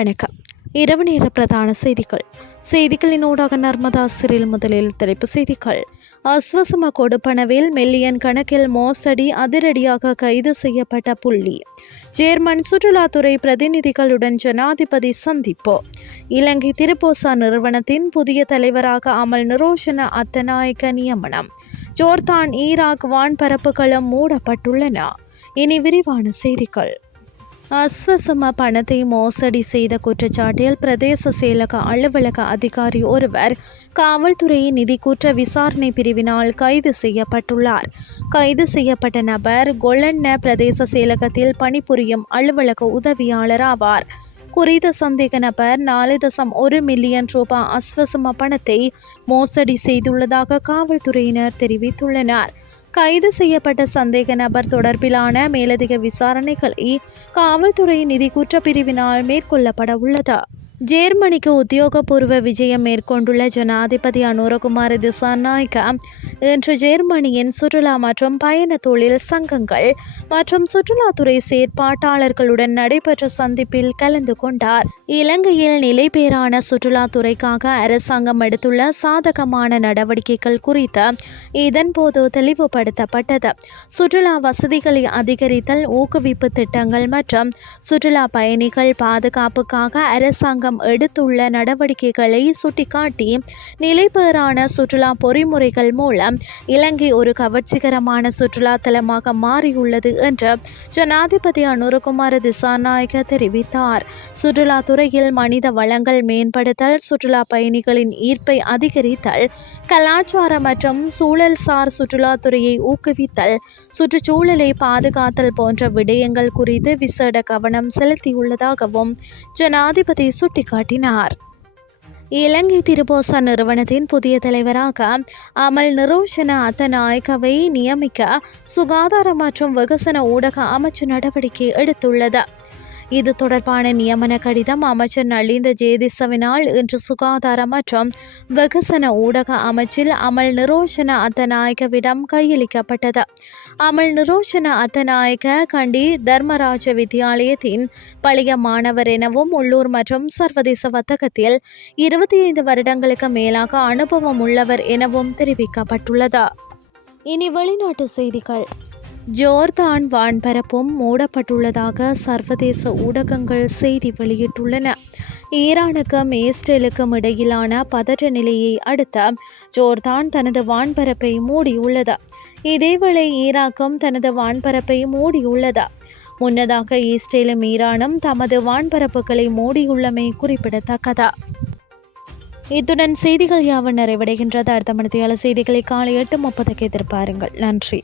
வணக்கம். இரவு நேர பிரதான செய்திகள். செய்திகளின் ஊடாக நர்மதா சிறில் முதலில் தலைப்பு செய்திகள். அஸ்வசம கொடுப்பனவில் மில்லியன் கணக்கில் மோசடி அதிரடியாக கைது செய்யப்பட்ட புள்ளி. ஜேர்மன் சுற்றுலாத்துறை பிரதிநிதிகளுடன் ஜனாதிபதி சந்திப்பு. இலங்கை திருப்போசா நிறுவனத்தின் புதிய தலைவராக அமல் நிரோஷன அத்தநாயக்க நியமனம். ஜோர்தான் ஈராக் வான்பரப்புகளும் மூடப்பட்டுள்ளன. இனி விரிவான செய்திகள். அஸ்வசம பணத்தை மோசடி செய்த குற்றச்சாட்டில் பிரதேச செயலக அலுவலக அதிகாரி ஒருவர் காவல்துறையின் நிதி குற்ற விசாரணை பிரிவினால் கைது செய்யப்பட்டுள்ளார். கைது செய்யப்பட்ட நபர் கொலன்ன பிரதேச செயலகத்தில் பணிபுரியும் அலுவலக உதவியாளர் ஆவார். குறித்த சந்தேக நபர் நாலு தசம் ஒரு மில்லியன் ரூபாய் அஸ்வசம பணத்தை மோசடி செய்துள்ளதாக காவல்துறையினர் தெரிவித்துள்ளனர். கைது செய்யப்பட்ட சந்தேக நபர் தொடர்பிலான மேலதிக விசாரணைகளை காவல்துறை நிதி குற்றப்பிரிவினால் மேற்கொள்ளப்பட உள்ளது. ஜேர்மனிக்கு உத்தியோகபூர்வ விஜயம் மேற்கொண்டுள்ள ஜனாதிபதி அனுரகுமார திசாநாயக்க. இன்று ஜேர்மனியின் சுற்றுலா மற்றும் பயண தொழில் சங்கங்கள் மற்றும் சுற்றுலாத்துறை செயற்பாட்டாளர்களுடன் நடைபெற்ற சந்திப்பில் கலந்து கொண்டார். இலங்கையில் நிலைபேறான சுற்றுலாத்துறைக்காக அரசாங்கம் எடுத்துள்ள சாதகமான நடவடிக்கைகள் குறித்து இதன்போது தெளிவுபடுத்தப்பட்டது. சுற்றுலா வசதிகளை அதிகரித்தல் ஊக்குவிப்பு திட்டங்கள் மற்றும் சுற்றுலா பயணிகள் பாதுகாப்புக்காக அரசாங்கம் அரசாங்கம் எடுத்துள்ள நடவடிக்கைகளை சுட்டிக்காட்டி நிலைபெறான சுற்றுலா பொறிமுறைகள் மூலம் இலங்கை ஒரு கவர்ச்சிகரமான சுற்றுலா தலமாக மாறியுள்ளது என்று ஜனாதிபதி அனுரகுமார திசாநாயக தெரிவித்தார். சுற்றுலாத்துறையில் மனித வளங்கள் மேம்படுத்தல் சுற்றுலா பயணிகளின் ஈர்ப்பை அதிகரித்தல் கலாச்சார மற்றும் சூழல்சார் சுற்றுலாத்துறையை ஊக்குவித்தல் சுற்றுச்சூழலை பாதுகாத்தல் போன்ற விடயங்கள் குறித்து விசேட கவனம் செலுத்தியுள்ளதாகவும் ஜனாதிபதி சுட்டிக்காட்டினார் இலங்கை திருபோசா நிறுவனத்தின் புதிய தலைவராக அமல் நிரோஷன அத்தநாயக்கவை நியமிக்க சுகாதார மற்றும் வெகுசன ஊடக அமைச்சு நடவடிக்கை எடுத்துள்ளது. இது தொடர்பான நியமன கடிதம் அமைச்சர் நலிந்த ஜேதிசவினால் இன்று சுகாதார மற்றும் வெகுசன ஊடக அமைச்சில் அமல் நிரோஷன அத்தநாயகவிடம் கையளிக்கப்பட்டது. அமல் நிரோஷன அத்தநாயக கண்டி தர்மராஜ வித்தியாலயத்தின் பழைய மாணவர் எனவும் உள்ளூர் மற்றும் சர்வதேச வர்த்தகத்தில் இருபத்தி ஐந்து வருடங்களுக்கு மேலாக அனுபவம் உள்ளவர் எனவும் தெரிவிக்கப்பட்டுள்ளது. இனி வெளிநாட்டு செய்திகள். ஜோர்தான் வான்பரப்பும் மூடப்பட்டுள்ளதாக சர்வதேச ஊடகங்கள் செய்தி வெளியிட்டுள்ளன. ஈரானுக்கும் இஸ்ரேலுக்கும் இடையிலான பதற்ற நிலையை அடுத்த ஜோர்தான் தனது வான்பரப்பை மூடியுள்ளது. இதேவேளை ஈராக்கும் தனது வான்பரப்பை மூடியுள்ளதா? முன்னதாக இஸ்ரேலும் ஈரானும் தமது வான்பரப்புகளை மூடியுள்ளமை குறிப்பிடத்தக்கதா? இத்துடன் செய்திகள் யாவும் நிறைவடைகின்றது. அடுத்த மணித்தியால செய்திகளை காலை எட்டு முப்பதுக்கு எதிர்பாருங்கள். நன்றி.